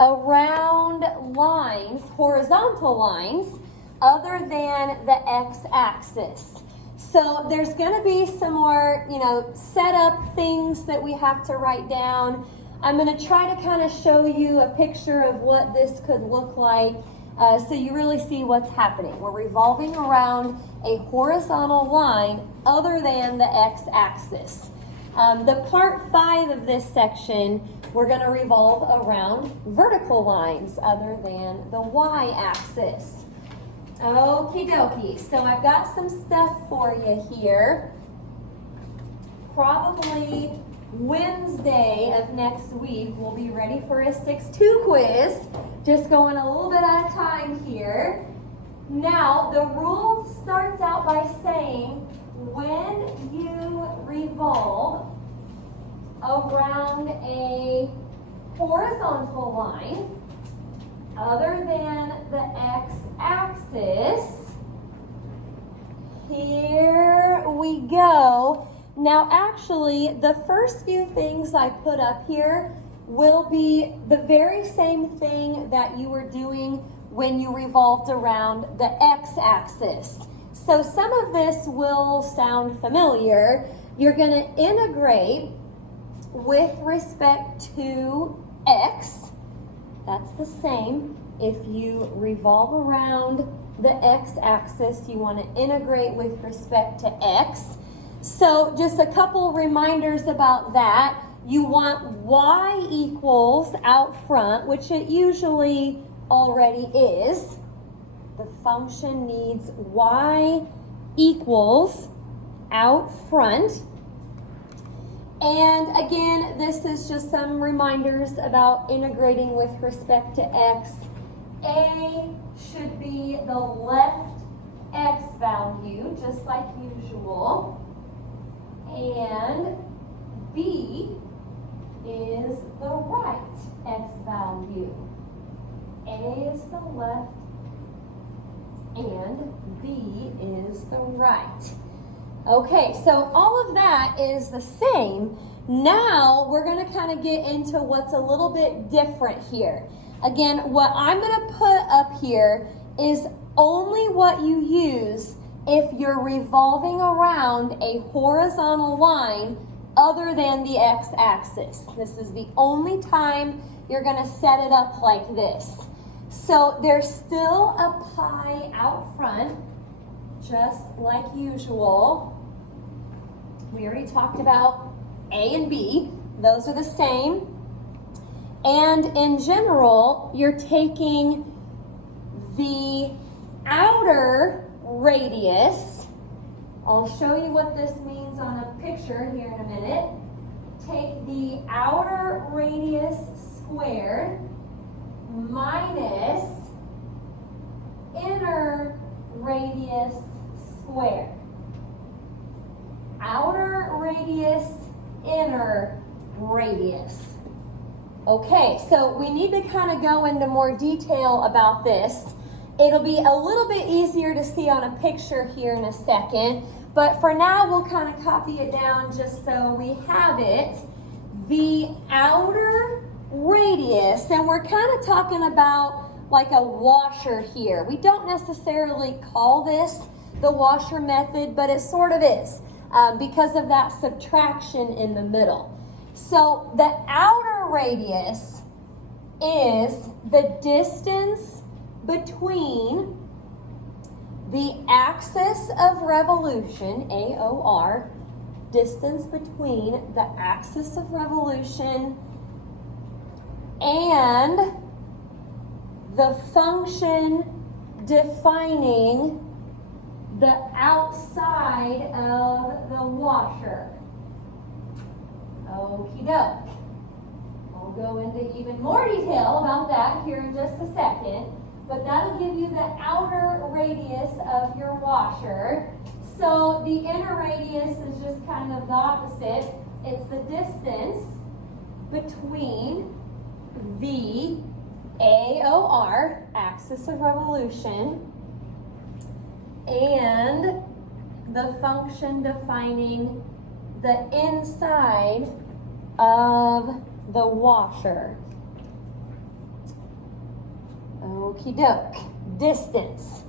around lines, horizontal lines, other than the x-axis. So there's going to be some more, setup things that we have to write down. I'm going to try to kind of show you a picture of what this could look like so you really see what's happening. We're revolving around a horizontal line other than the x-axis. The part 5 of this section, we're going to revolve around vertical lines other than the y-axis. Okie dokie, so I've got some stuff for you here. Probably Wednesday of next week, we'll be ready for a 6-2 quiz. Just going a little bit at a time here. Now, the rule starts out by saying when you revolve around a horizontal line other than the x-axis, here we go. Now actually, the first few things I put up here will be the very same thing that you were doing when you revolved around the x-axis. So some of this will sound familiar. You're going to integrate with respect to x. That's the same. If you revolve around the x-axis, you want to integrate with respect to x. So just a couple reminders about that. You want y equals out front, which it usually already is. The function needs y equals out front. And again, this is just some reminders about integrating with respect to x. A should be the left x value, just like usual. And B is the right x value. A is the left and B is the right. Okay, so all of that is the same. Now we're going to kind of get into what's a little bit different here. Again, what I'm going to put up here is only what you use if you're revolving around a horizontal line other than the x-axis. This is the only time you're going to set it up like this. So there's still a pi out front, just like usual. We already talked about A and B. Those are the same. And in general, you're taking the outer radius. I'll show you what this means on a picture here in a minute. Take the outer radius squared minus inner radius squared. Outer radius, inner radius. Okay, so we need to kind of go into more detail about this. It'll be a little bit easier to see on a picture here in a second, but for now we'll kind of copy it down just so we have it. The outer radius, and we're kind of talking about like a washer here. We don't necessarily call this the washer method, but it sort of is because of that subtraction in the middle. So the outer radius is the distance between the axis of revolution, AOR, distance between the axis of revolution and the function defining the outside of the washer. Okie doke. We'll go into even more detail about that here in just a second, but that'll give you the outer radius of your washer. So the inner radius is just kind of the opposite. It's the distance between the AOR, axis of revolution, and the function defining the inside of the washer. Okie doke. Distance.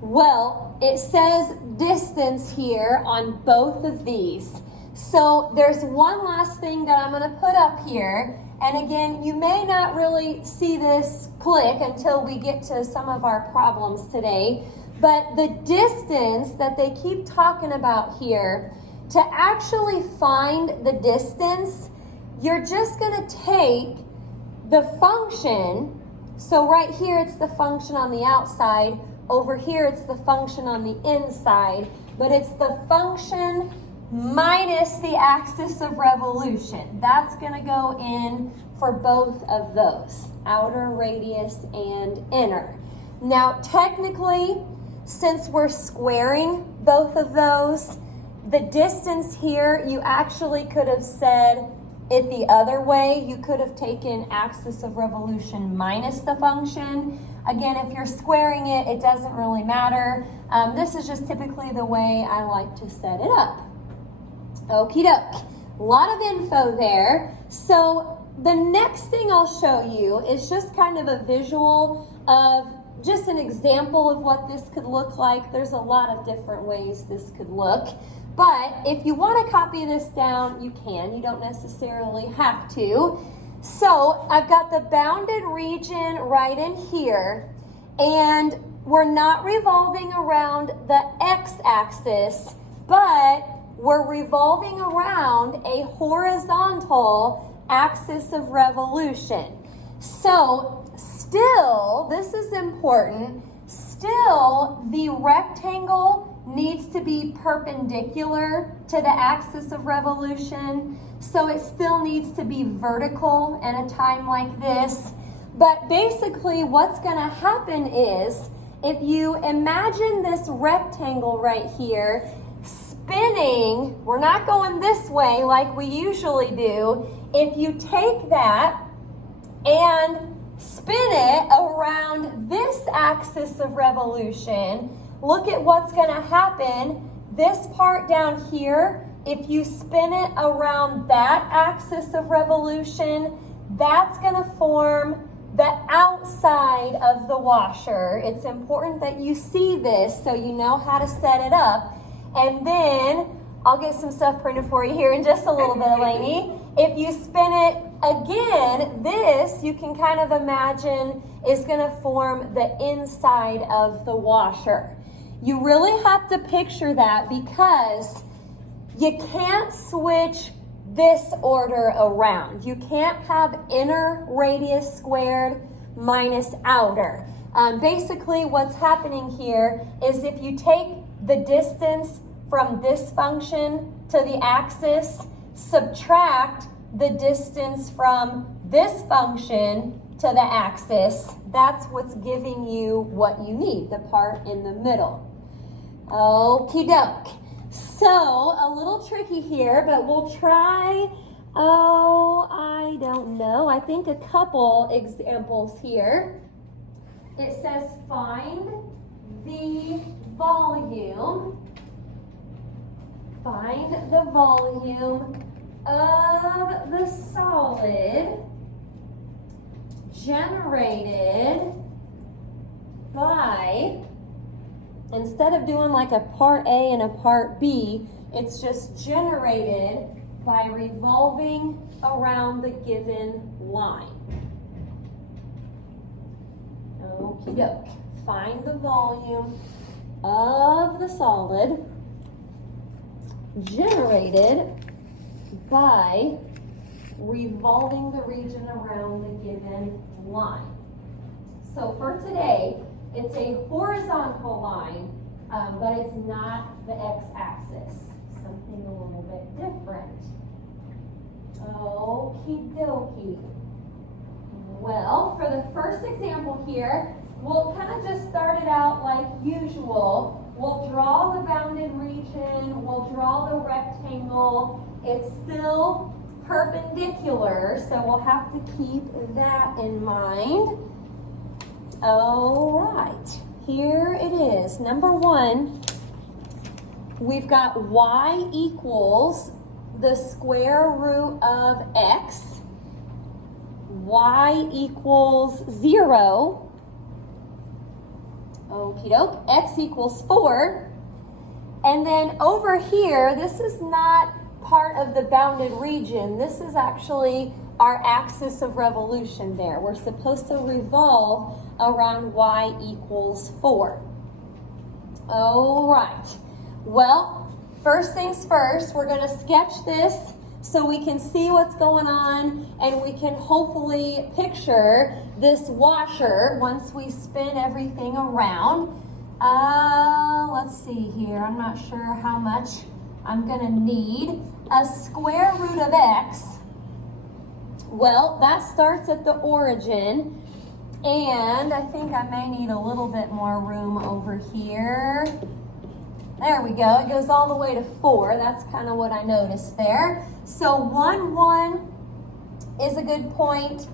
Well, it says distance here on both of these. So there's one last thing that I'm going to put up here. And again, you may not really see this click until we get to some of our problems today. But the distance that they keep talking about here, to actually find the distance, you're just going to take the function. So right here, it's the function on the outside. Over here, it's the function on the inside. But it's the function minus the axis of revolution. That's going to go in for both of those, outer radius and inner. Now, technically, since we're squaring both of those, the distance here, you actually could have said it the other way. You could have taken axis of revolution minus the function. Again, if you're squaring it, it doesn't really matter. This is just typically the way I like to set it up. Okie doke. A lot of info there. So the next thing I'll show you is just kind of a visual of just an example of what this could look like. There's a lot of different ways this could look. But if you want to copy this down, you can. You don't necessarily have to. So I've got the bounded region right in here. And we're not revolving around the x-axis, but we're revolving around a horizontal axis of revolution. So still, this is important, still the rectangle needs to be perpendicular to the axis of revolution. So it still needs to be vertical in a time like this. But basically what's going to happen is, if you imagine this rectangle right here spinning, we're not going this way like we usually do. If you take that and spin it around this axis of revolution, look at what's going to happen. This part down here, if you spin it around that axis of revolution, that's going to form the outside of the washer. It's important that you see this so you know how to set it up. And then I'll get some stuff printed for you here in just a little bit, Elaine. If you spin it again, this you can kind of imagine is going to form the inside of the washer. You really have to picture that because you can't switch this order around. You can't have inner radius squared minus outer. Basically what's happening here is if you take the distance from this function to the axis, subtract the distance from this function to the axis, that's what's giving you what you need, the part in the middle. Okie doke. So, a little tricky here, but we'll try, I don't know, I think a couple examples here. It says find the volume. Find the volume of the solid generated by, instead of doing like a part A and a part B, it's just generated by revolving around the given line. Okie doke. Find the volume of the solid generated by revolving the region around the given line. So for today, it's a horizontal line, but it's not the x-axis. Something a little bit different. Okie dokie. Well, for the first example here, we'll kind of just start it out like usual. We'll draw the bounded region, we'll draw the rectangle. It's still perpendicular, so we'll have to keep that in mind. All right, here it is. Number one, we've got y equals the square root of x. Y equals 0. Okie doke, x equals 4. And then over here, this is not part of the bounded region. This is actually our axis of revolution there. We're supposed to revolve around y equals 4. All right. Well, first things first, we're going to sketch this so we can see what's going on and we can hopefully picture this washer once we spin everything around. Let's see here. I'm not sure how much I'm going to need. A square root of x. Well, that starts at the origin. And I think I may need a little bit more room over here. There we go. It goes all the way to 4. That's kind of what I noticed there. So 1, 1 is a good point.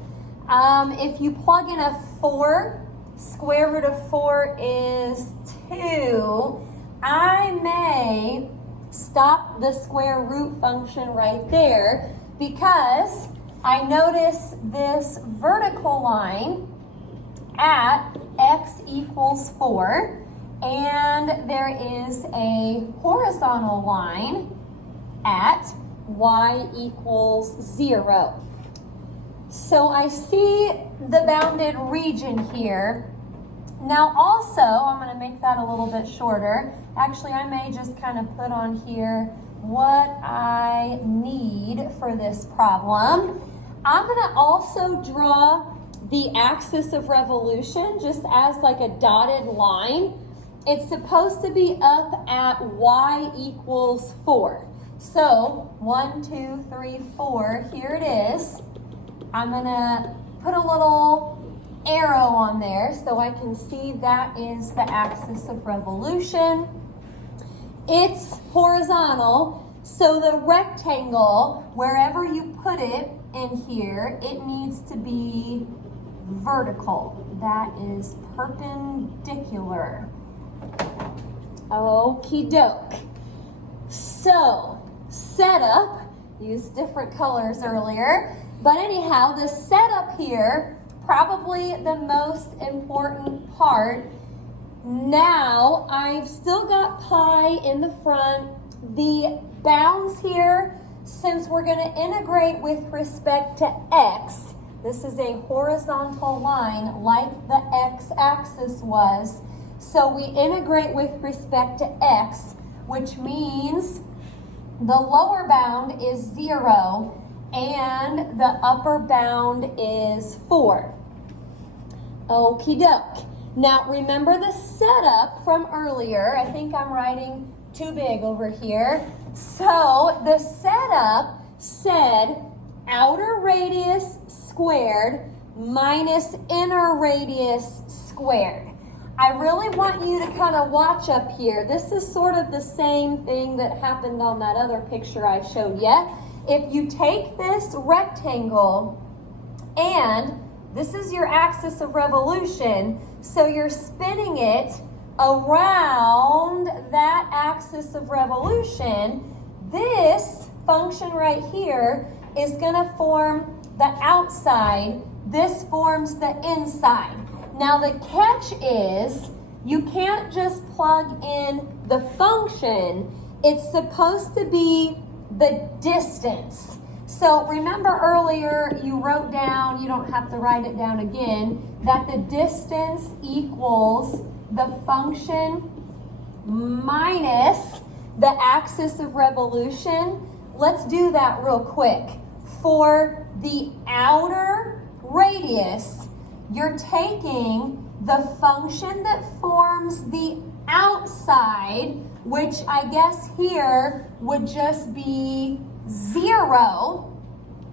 If you plug in a 4, square root of 4 is 2. I may stop the square root function right there because I notice this vertical line at x equals 4. And there is a horizontal line at y equals 0. So I see the bounded region here. Now also, I'm going to make that a little bit shorter. Actually, I may just kind of put on here what I need for this problem. I'm going to also draw the axis of revolution just as like a dotted line. It's supposed to be up at y equals 4. So 1, 2, 3, 4, here it is. I'm gonna put a little arrow on there so I can see that is the axis of revolution. It's horizontal, so the rectangle, wherever you put it in here, it needs to be vertical. That is perpendicular. Okie doke. So, setup, used different colors earlier, but anyhow, the setup here, probably the most important part. Now, I've still got pi in the front. The bounds here, since we're going to integrate with respect to x, this is a horizontal line like the x-axis was. So we integrate with respect to x, which means the lower bound is 0 and the upper bound is 4. Okie doke. Now remember the setup from earlier. I think I'm writing too big over here. So the setup said outer radius squared minus inner radius squared. I really want you to kind of watch up here. This is sort of the same thing that happened on that other picture I showed you. If you take this rectangle and this is your axis of revolution, so you're spinning it around that axis of revolution, this function right here is going to form the outside. This forms the inside. Now the catch is you can't just plug in the function. It's supposed to be the distance. So remember earlier you wrote down, you don't have to write it down again, that the distance equals the function minus the axis of revolution. Let's do that real quick. For the outer radius, you're taking the function that forms the outside, which I guess here would just be 0.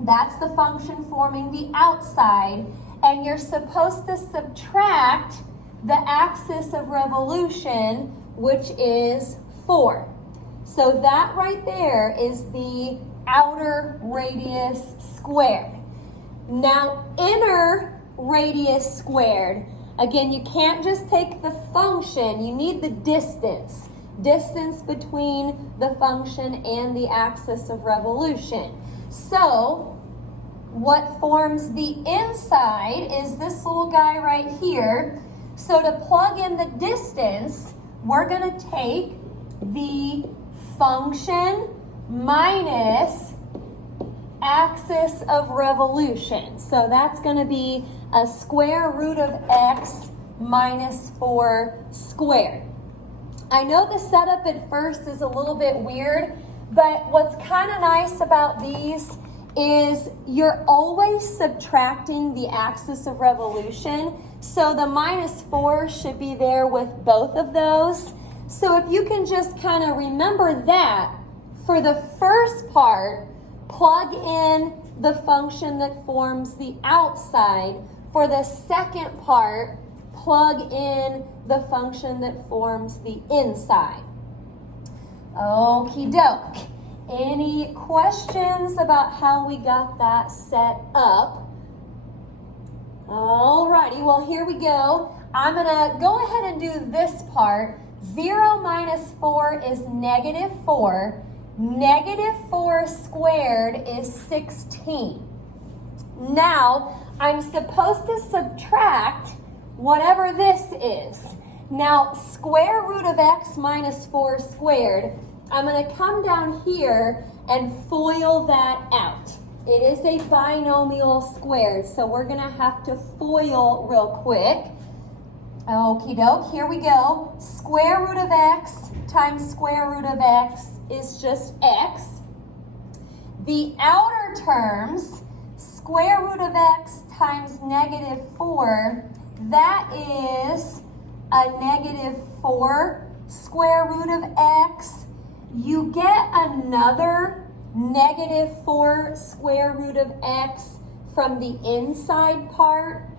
That's the function forming the outside. And you're supposed to subtract the axis of revolution, which is 4. So that right there is the outer radius squared. Now, inner radius squared. Again, you can't just take the function. You need the distance. Distance between the function and the axis of revolution. So, what forms the inside is this little guy right here. So to plug in the distance, we're going to take the function minus axis of revolution. So that's going to be a square root of x minus 4 squared. I know the setup at first is a little bit weird, but what's kind of nice about these is you're always subtracting the axis of revolution. So the minus 4 should be there with both of those. So if you can just kind of remember that, for the first part, plug in the function that forms the outside. For the second part, plug in the function that forms the inside. Okie doke. Any questions about how we got that set up? Alrighty, well here we go. I'm gonna go ahead and do this part. 0 minus 4 is negative 4. Negative 4 squared is 16. Now, I'm supposed to subtract whatever this is. Now, square root of x minus 4 squared, I'm going to come down here and FOIL that out. It is a binomial squared, so we're going to have to FOIL real quick. Okie doke, here we go. Square root of x times square root of x is just x. The outer terms, square root of x times negative 4, that is a negative 4 square root of x. You get another negative 4 square root of x from the inside part.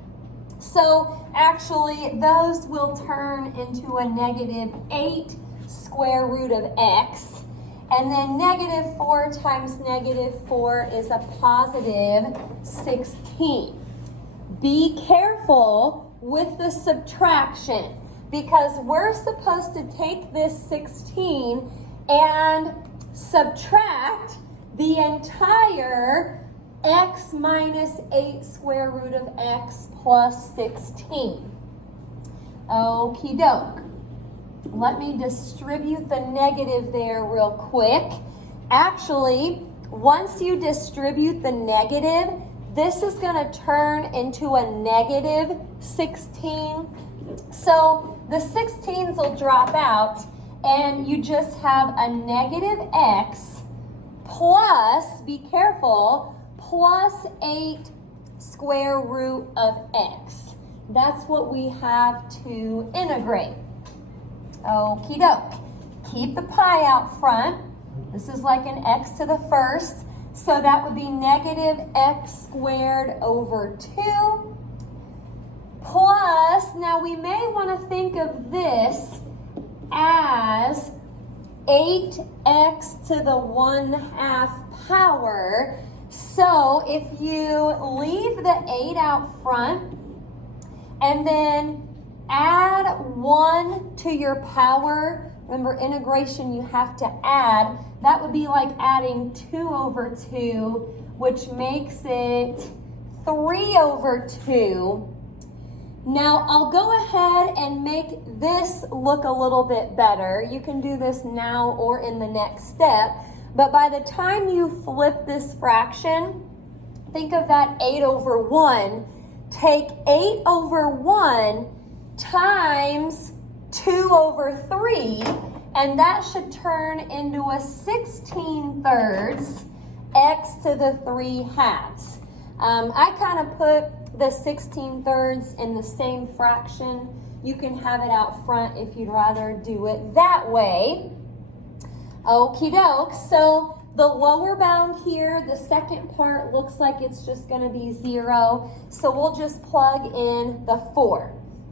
So actually those will turn into a negative 8 square root of x. And then negative 4 times negative 4 is a positive 16. Be careful with the subtraction because we're supposed to take this 16 and subtract the entire x minus 8 square root of x plus 16. Okie doke. Let me distribute the negative there real quick. Actually, once you distribute the negative, this is going to turn into a negative 16. So the 16s will drop out and you just have a negative x plus, be careful, plus 8 square root of x. That's what we have to integrate. Okie doke. Keep the pi out front. This is like an x to the first. So that would be negative x squared over 2 plus, now we may want to think of this as 8x to the 1/2 power. So if you leave the 8 out front and then add 1 to your power, remember integration you have to add, that would be like adding 2 over 2, which makes it 3 over 2. Now I'll go ahead and make this look a little bit better. You can do this now or in the next step, but by the time you flip this fraction, think of that 8 over 1. Take 8 over 1 times 2 over 3, and that should turn into a 16/3 x to the 3/2. I kind of put the 16/3 in the same fraction. You can have it out front if you'd rather do it that way. Okie doke. So the lower bound here, the second part looks like it's just going to be 0. So we'll just plug in the 4.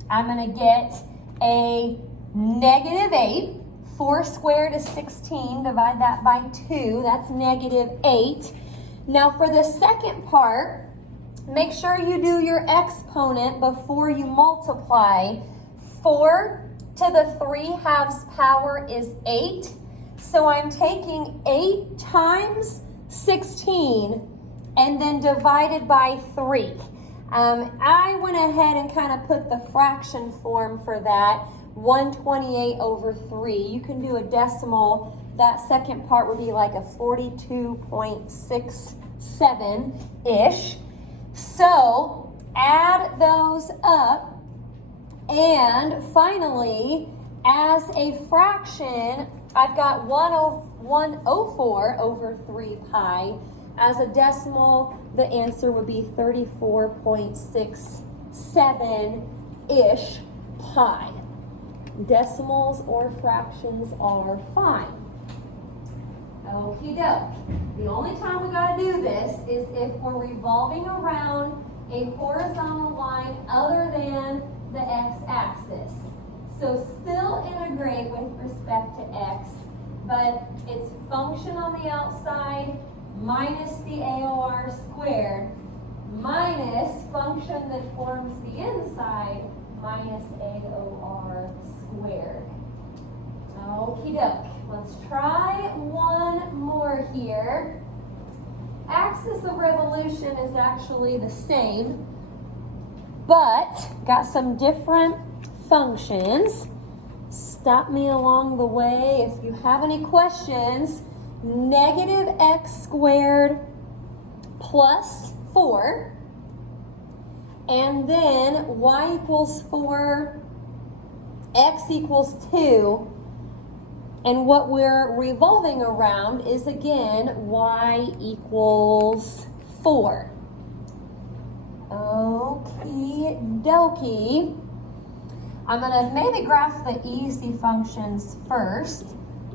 I'm going to get a negative 8. 4 squared is 16. Divide that by 2. That's negative 8. Now for the second part, make sure you do your exponent before you multiply. 4 to the 3/2 power is 8. So I'm taking 8 times 16 and then divided by 3. I went ahead and kind of put the fraction form for that, 128 over 3. You can do a decimal. That second part would be like a 42.67-ish. So add those up. And finally, as a fraction, I've got 104 over 3 pi. As a decimal, the answer would be 34.67-ish pi. Decimals or fractions are fine. Okie doke. The only time we gotta do this is if we're revolving around a horizontal line other than the x-axis. So still integrate with respect to x, but it's function on the outside minus the AOR squared minus function that forms the inside minus AOR squared. Okie doke. Let's try one more here. Axis of revolution is actually the same, but got some different functions. Stop me along the way if you have any questions. Negative x squared plus 4, and then y equals 4, x equals 2, and what we're revolving around is again y equals 4. Okie dokie. I'm gonna maybe graph the easy functions first.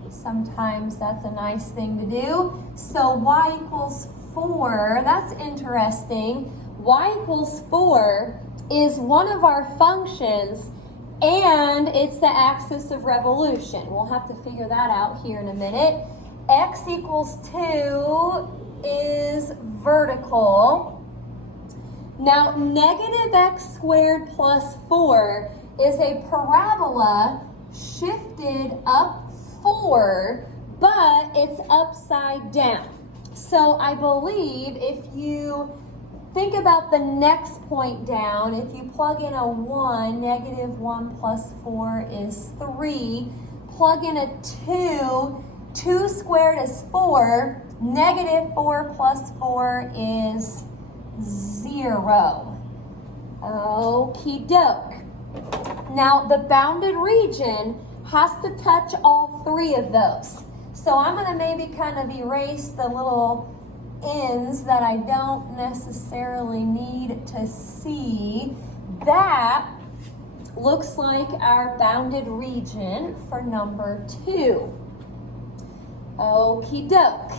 Sometimes that's a nice thing to do. So y equals 4, that's interesting. Y equals 4 is one of our functions, and it's the axis of revolution. We'll have to figure that out here in a minute. X equals 2 is vertical. Now, negative x squared plus 4 is a parabola shifted up 4, but it's upside down. So I believe if you think about the next point down, if you plug in a 1, negative 1 plus 4 is 3. Plug in a 2, 2 squared is 4. Negative 4 plus 4 is 0. Okie doke. Now the bounded region has to touch all 3 of those. So I'm going to maybe kind of erase the little ends that I don't necessarily need to see. That looks like our bounded region for number 2. Okie doke.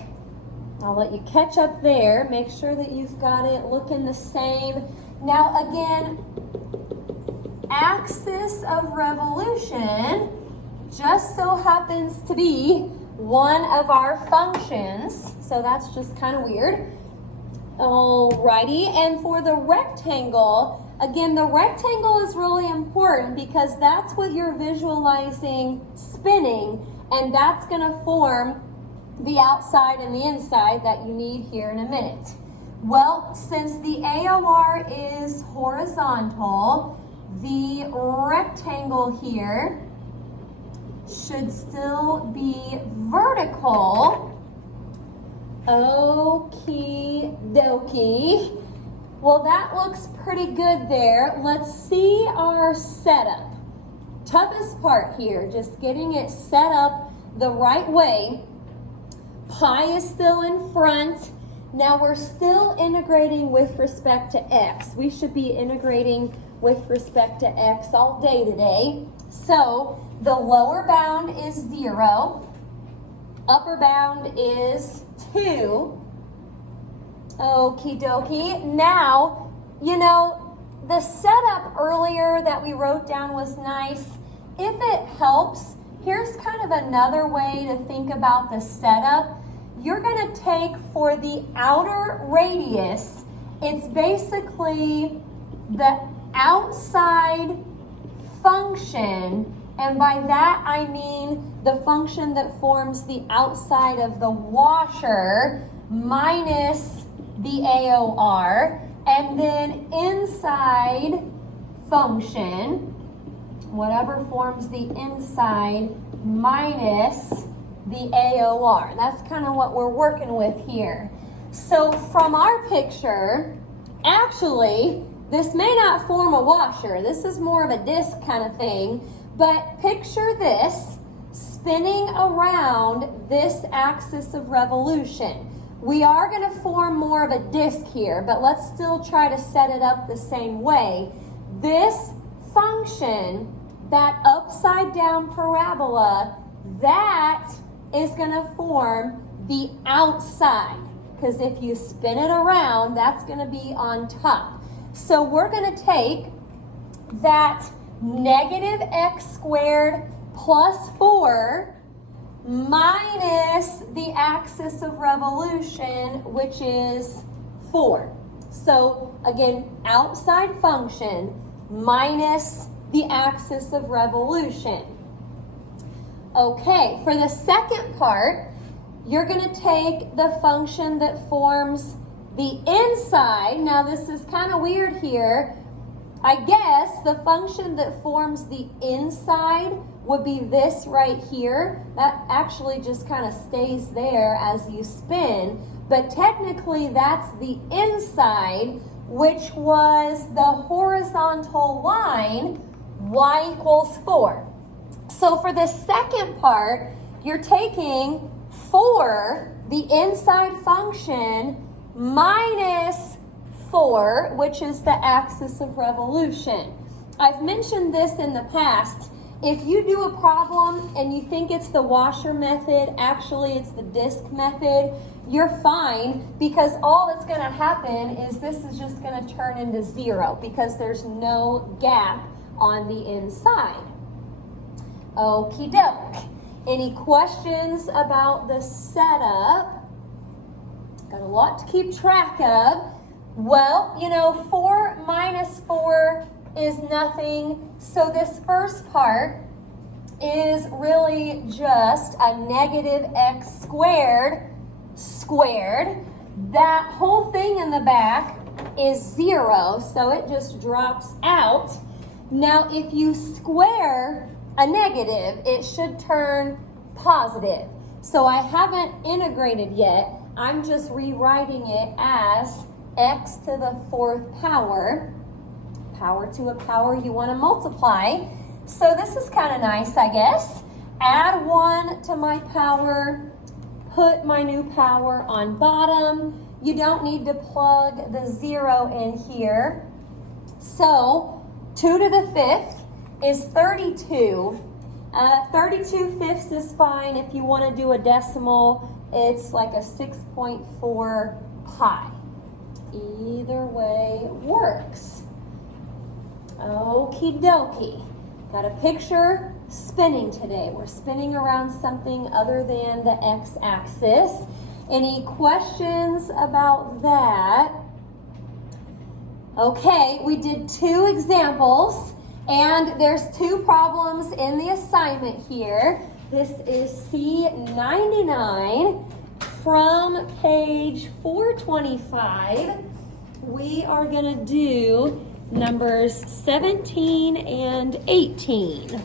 I'll let you catch up there. Make sure that you've got it looking the same. Now again, axis of revolution just so happens to be one of our functions, so that's just kind of weird. Alrighty, and for the rectangle, again, the rectangle is really important because that's what you're visualizing spinning, and that's going to form the outside and the inside that you need here in a minute. Well, since the AOR is horizontal, the rectangle here should still be vertical. Okie dokie. Well, that looks pretty good there. Let's see our setup. Toughest part here, just getting it set up the right way. Pi is still in front. Now we're still integrating with respect to x. We should be integrating with respect to x all day today. So the lower bound is 0. Upper bound is 2. Okie dokie. Now, you know, the setup earlier that we wrote down was nice. If it helps, here's kind of another way to think about the setup. You're going to take for the outer radius, it's basically the outside function, and by that I mean the function that forms the outside of the washer minus the AOR. and then inside function, whatever forms the inside minus the AOR. That's kind of what we're working with here. So from our picture, actually, this may not form a washer. This is more of a disc kind of thing, but picture this spinning around this axis of revolution. We are going to form more of a disc here, but let's still try to set it up the same way. This function, that upside down parabola, that is going to form the outside, because if you spin it around, that's going to be on top. So we're going to take that negative x squared plus 4 minus the axis of revolution, which is 4. So again, outside function minus the axis of revolution. Okay, for the second part, you're going to take the function that forms the inside. Now this is kind of weird here. I guess the function that forms the inside would be this right here. That actually just kind of stays there as you spin, but technically that's the inside, which was the horizontal line, y equals 4. So for the second part, you're taking 4, the inside function, minus 4, which is the axis of revolution. I've mentioned this in the past. If you do a problem and you think it's the washer method, actually it's the disc method, you're fine, because all that's going to happen is this is just going to turn into 0 because there's no gap on the inside. Okie doke. Any questions about the setup? Got a lot to keep track of. Well, 4 minus 4 is nothing. So this first part is really just a negative x squared. That whole thing in the back is 0, so it just drops out. Now, if you square a negative, it should turn positive. So I haven't integrated yet. I'm just rewriting it as x to the 4th power. Power to a power you want to multiply. So this is kind of nice, I guess. Add 1 to my power, put my new power on bottom. You don't need to plug the 0 in here. So 2 to the 5th is 32. 32 fifths is fine. If you want to do a decimal, it's like a 6.4 pi. Either way works. Okie dokie. Got a picture spinning today. We're spinning around something other than the x-axis. Any questions about that? Okay, we did 2 examples, and there's 2 problems in the assignment here. This is C99 from page 425. We are going to do numbers 17 and 18.